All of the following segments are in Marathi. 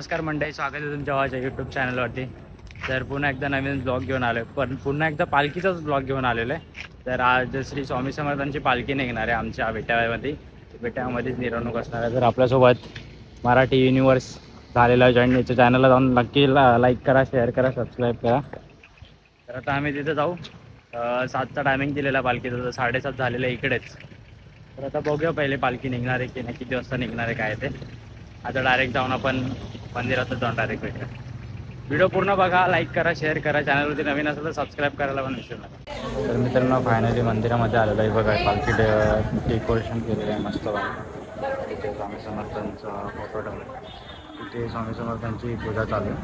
नमस्कार मंडळी, स्वागत आहे तुमच्या माझ्या यूट्यूब चॅनलवरती. तर पुन्हा एकदा नवीन ब्लॉग घेऊन आलो आहे, पण पुन्हा एकदा पालखीचाच ब्लॉग घेऊन आलेलो आहे. तर आज श्री स्वामी समर्थांची पालखी निघणार आहे आमच्या बेटामध्ये. बेटामध्येच मिरवणूक असणार आहे. तर आपल्यासोबत मराठी युनिवर्स झालेला आहे जॉईन. याच्या चॅनलला जाऊन नक्की लाईक करा, शेअर करा, सबस्क्राईब करा. तर आता आम्ही तिथे जाऊ. 7चा टायमिंग दिलेला पालखीचा, तर 7:30 झालेलं आहे इकडेच. तर आता बघूया पहिले पालखी निघणार आहे की नाही, किती वाजता निघणार आहे काय ते. आता डायरेक्ट जाऊन आपण मंदिरातच जाऊन डायरेक्ट भेटूया. व्हिडिओ पूर्ण बघा, लाईक करा, शेअर करा. चॅनलवरती नवीन असेल तर सबस्क्राईब करायला पण विसरू नका. तर मित्रांनो, फायनली मंदिरामध्ये आलेलो आहे. बघा पालखी डेकोरेशन केलेलं आहे मस्त. इथे स्वामी समर्थांचा फोटो ठेवला. इथे स्वामी समर्थांची पूजा चालू आहे.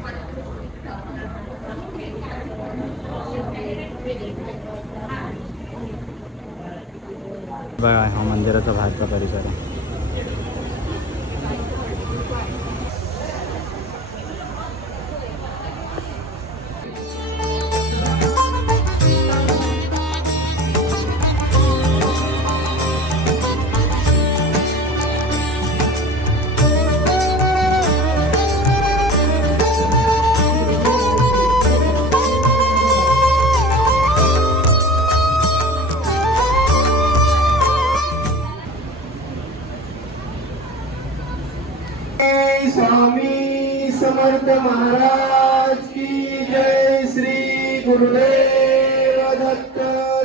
बघा हा मंदिराचा बाहेरचा परिसर आहे. स्वामी समर्थ महाराज की जय. श्री गुरुदेव दत्त.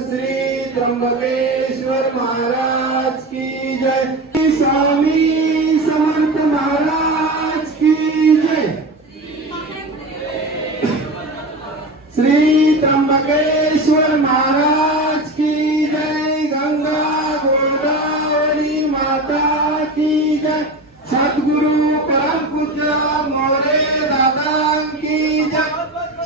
श्री त्र्यंबकेश्वर महाराज की जय. स्वामी समर्थ महाराज की जय. श्री त्र्यंबकेश्वर महाराज की जय. गंगा गोदावरी माता की जय. सद्गुरु परम पूज्य मोरे दादा की जय.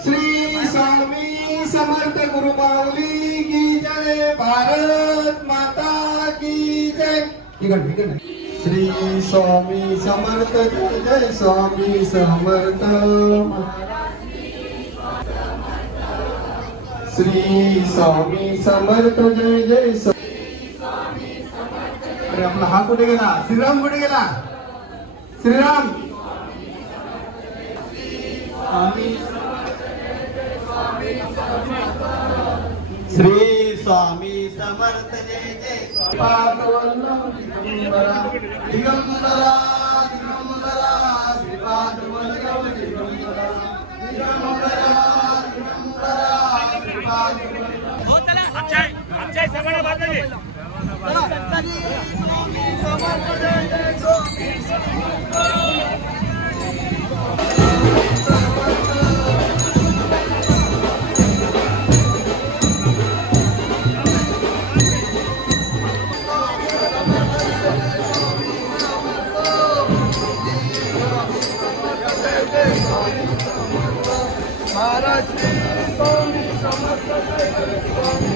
श्री स्वामी समर्थ गुरु माऊली की जय. भारत माता की जय. श्री स्वामी समर्थ जय जय. स्वामी समर्थ. श्री स्वामी समर्थ जय जय. अरे आपला हा कुठे गेला? श्रीराम कुठे गेला? श्रीराम. श्री स्वामी समर्थ जय जय. दिगंबरा दिगंबरा श्रीपाद वल्लभ दिगंबरा दिगंबरा दिगंबरा श्रीपाद वल्लभ. हो चला अक्षय सगळं बाजूला चला. स्वामी समर्थ जय जय. स्वामी समर्थ. महाराज स्वामी समर्थ जय जय. स्वामी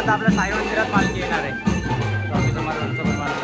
आता आपल्या साई मंदिरात पालखी येणार आहे स्वामी समर्थांचं पण मला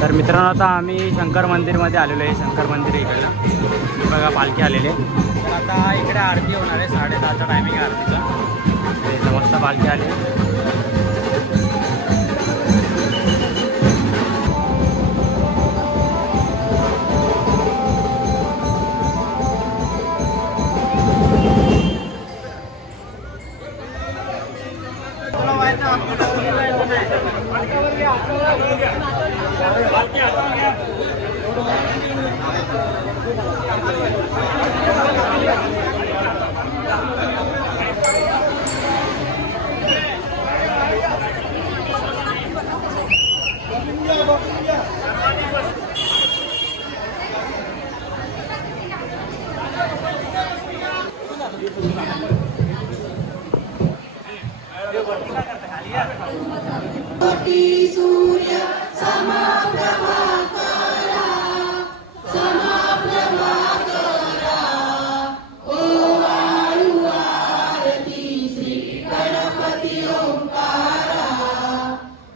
तर मित्रांनो आता आम्ही शंकर मंदिरमध्ये आलेलो आहे. शंकर मंदिर इकडे बघा पालखी आलेली आहे. तर आता इकडे आरती होणार आहे 10:30चा टायमिंग आहे आरतीचा. मस्त पालखी आली. सूर्य समाप्रभाकरा ओ वाळू आरती श्री गणपती ओंकारा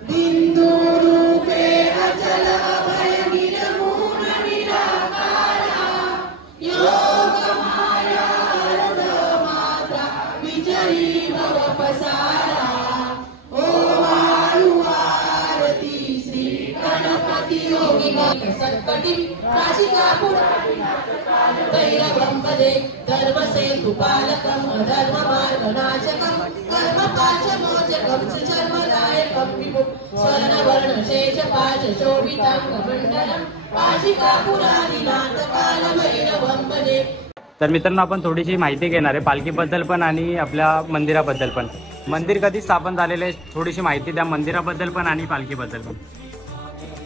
बिंदू रूपे अचल अभय निर्गुण निराकारा योग माया अर्ध माता विजयी भव पसारा संकटी काशिकापुर भैरवंपदे धर्मसेतुपालकं अधर्ममार्गनाशकं कर्मपाशमोचकं सुचर्मदायकं विभु स्वर्णवर्णशेषपाशशोभितं कमण्डलं काशिकापुरादिनाथकालभैरवंपदे. तर मित्रांनो आपण थोडीशी माहिती घेणार आहे पालखीबद्दल पण आणि आपल्या मंदिराबद्दल पण. मंदिर कधी स्थापन झालेलं आहे थोडीशी माहिती द्या मंदिराबद्दल पण आणि पालखीबद्दल पण.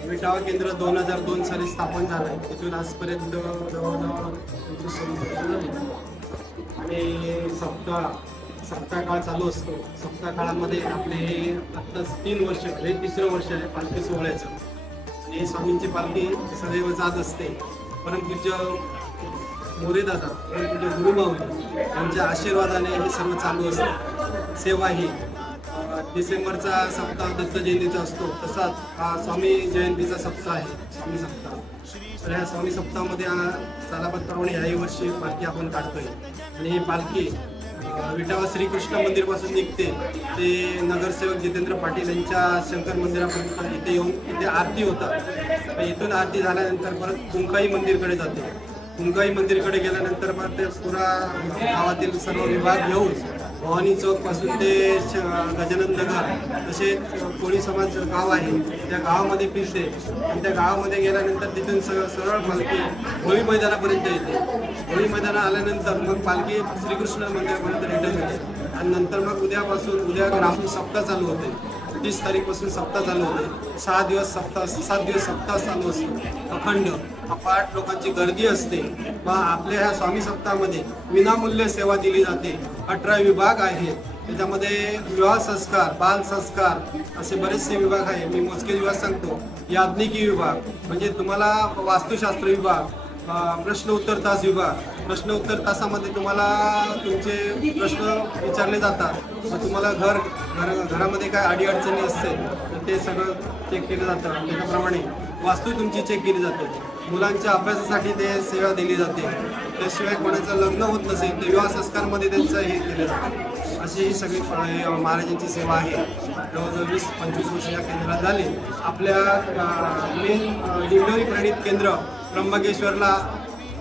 विटावा केंद्र 2002 साली स्थापन झालं. तिथून आजपर्यंत आणि सप्ताह काळ चालू असतो. सप्ताह काळामध्ये आपले आत्ताच 3 वर्ष हे 3रं वर्ष आहे पालखी सोहळ्याचं. आणि स्वामींची पालखी सदैव जात असते. परंतु मोरेदादा परंतु गुरुमाऊली यांच्या आशीर्वादाने हे सर्व चालू असतं. सेवा ही डिसेंबरचा सप्ताह दत्त जयंतीचा असतो तसाच हा स्वामी जयंतीचा सप्ताह आहे स्वामी सप्ताह. तर ह्या स्वामी सप्ताहामध्ये सालाबतप्रमाणे याही वर्षी पालखी आपण काढतोय. आणि ही पालखी विटावा श्रीकृष्ण मंदिरपासून निघते ते नगरसेवक जितेंद्र पाटील यांच्या शंकर मंदिरापर्यंत इथे येऊन इथे आरती होतात. इथून आरती झाल्यानंतर परत कुंकाई मंदिरकडे जाते. कुंकाई मंदिरकडे गेल्यानंतर परत ते पुरा गावातील सर्व विभाग घेऊन भवानी चौक पासून ते गजानन नगर तसे कोळी समाज गाव आहे त्या गावामध्ये फिरते. आणि त्या गावामध्ये गेल्यानंतर तिथून सरळ पालखी होळी मैदानापर्यंत येते. होळी मैदाना आल्यानंतर मग पालखी श्रीकृष्ण मंदिरापर्यंत रिटर्न येते. आणि नंतर मग उद्यापासून उद्या ग्रामीण सप्ताह चालू होते. 30 तारीखपासून सप्ताह चालू होते. 7 दिवस सप्ताह चालू असतो. अखंड अपाट लोकांची गर्दी असते. मग आपल्या ह्या स्वामी सप्ताहामध्ये विनामूल्य सेवा दिली जाते. 18 विभाग आहेत. त्याच्यामध्ये विवाह संस्कार, बाल संस्कार असे बरेचसे विभाग आहे. मी मोजके विभाग सांगतो. याज्ञिकी विभाग म्हणजे तुम्हाला वास्तुशास्त्र विभाग, प्रश्न उत्तर तास विभाग. प्रश्न उत्तर तासामध्ये तुम्हाला तुमचे प्रश्न विचारले जातात. मग तुम्हाला घरामध्ये काय अडीअडचणी असतील तर ते सगळं चेक केलं जातं. त्याच्याप्रमाणे वास्तू तुमची चेक केली जाते. मुलांच्या अभ्यासासाठी ते सेवा दिली जाते. त्याशिवाय कोणाचं लग्न होत नसेल तर विवाह संस्कारमध्ये त्यांचं हे केलं जातं. अशी ही सगळी महाराजांची सेवा आहे. जवळजवळ 20-25 वर्ष या केंद्रात झाली. आपल्या मेन दिंडोरी प्रणित केंद्र त्र्यंबकेश्वरला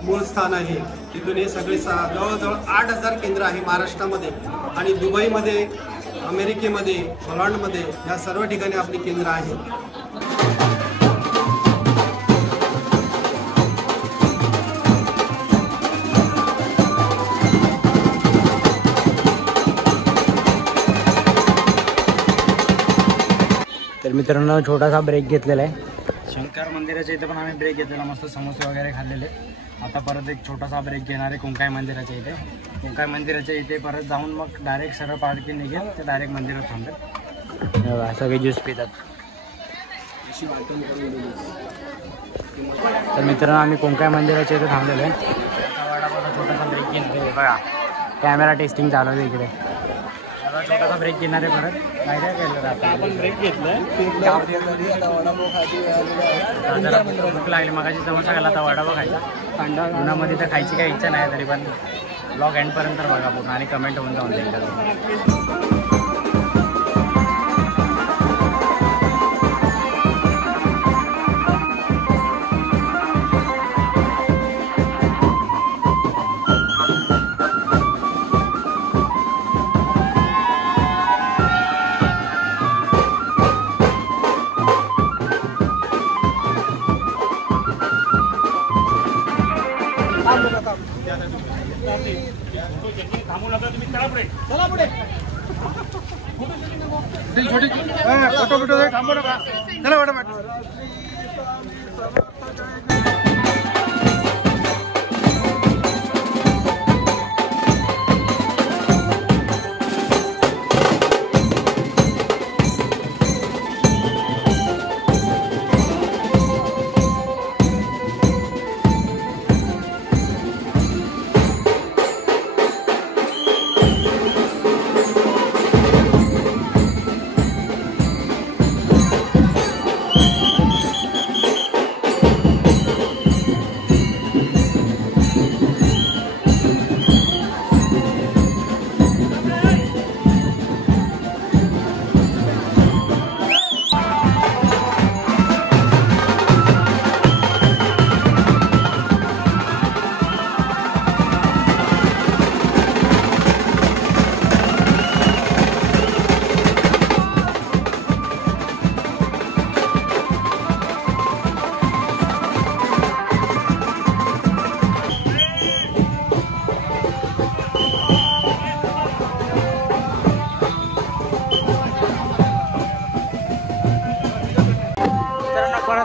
मूळ स्थान आहे. तिथून हे सगळे जवळजवळ 8,000 केंद्र आहे महाराष्ट्रामध्ये. आणि दुबईमध्ये, अमेरिकेमध्ये, हॉलंडमध्ये या सर्व ठिकाणी आपली केंद्र आहेत. तर मित्रांनो छोटासा ब्रेक घेतलेला आहे. शंकर मंदिराच्या इथे पण आम्ही ब्रेक घेतलेला. मस्त समोसे वगैरे खाल्लेले. आता परत एक छोटासा ब्रेक घेणार आहे कुंकाई मंदिराच्या इथे. कुंकाई मंदिराच्या इथे परत जाऊन मग डायरेक्ट सरळ पालखी निघेल ते डायरेक्ट मंदिरात थांबेल. सगळे ज्यूस पितात. तर मित्रांनो आम्ही कुंकाई मंदिराच्या इथे थांबलेलो आहे. वडापावचा छोटासा ब्रेक घेतलेला आहे. बघा कॅमेरा टेस्टिंग चालू आहे इकडे. छोटासा ब्रेक घेणार आहे परत. काय काय केलं आपण ब्रेक घेतलाय. भूक लागली मगाशी समोसा खाल्ला, आता वडापाव खायचा. थंडा उन्हामध्ये तर खायची काही इच्छा नाही. तरी पण ब्लॉग एंडपर्यंत बघा पूर्ण आणि कमेंट होऊन जाऊन द्यायचं. फोटो थांबू नका. चला वाटत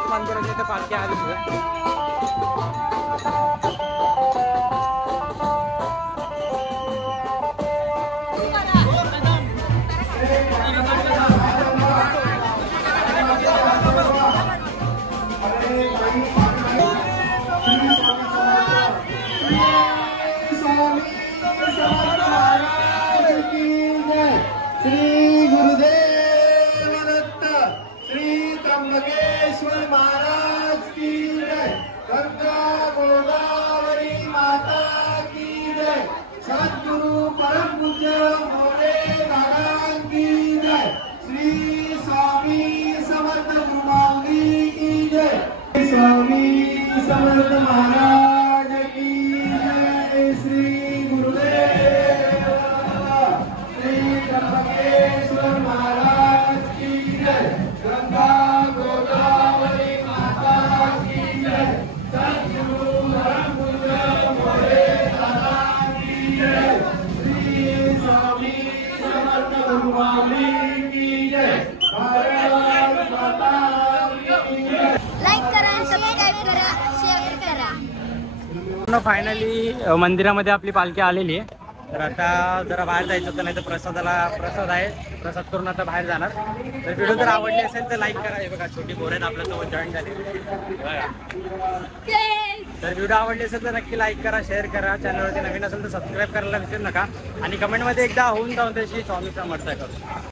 मंदिराच्या इथे पालखी आली. श्री गुरुदेव दत्त, श्री त्र्यंबकेश्वर महाराज की जय, गंगा गोदावरी माता की जय, सद्गुरु परम पूज्य मोरे दादा की जय, श्री स्वामी समर्थ गुरुमाऊली की जय, स्वामी समर्थ महाराज की जय, श्री गुरुदेव श्री त्र्यंबकेश्वर महाराज की जय, गंगा गोदावरी माता की जय, सद्गुरु परम पूज्य मोरे दादा की जय, श्री स्वामी समर्थ गुरुमाऊली की जय। पूर्ण फायनली मंदिरामध्ये आपली पालखी आलेली आहे. तर आता जरा बाहेर जायचं होतं, नाही तर प्रसाद आहे, प्रसाद करून आता बाहेर जाणार. तर व्हिडिओ जर आवडली असेल तर लाईक करा. हे बघा छोटी पोरं आहेत आपल्यासोबत जॉईन झाली. तर व्हिडिओ आवडली असेल तर नक्की लाईक करा, शेअर करा. चॅनलवरती नवीन असेल तर सबस्क्राईब करायला विसरू नका आणि कमेंटमध्ये एकदा होऊन जाऊन त्याची स्वामी समर्थ करू.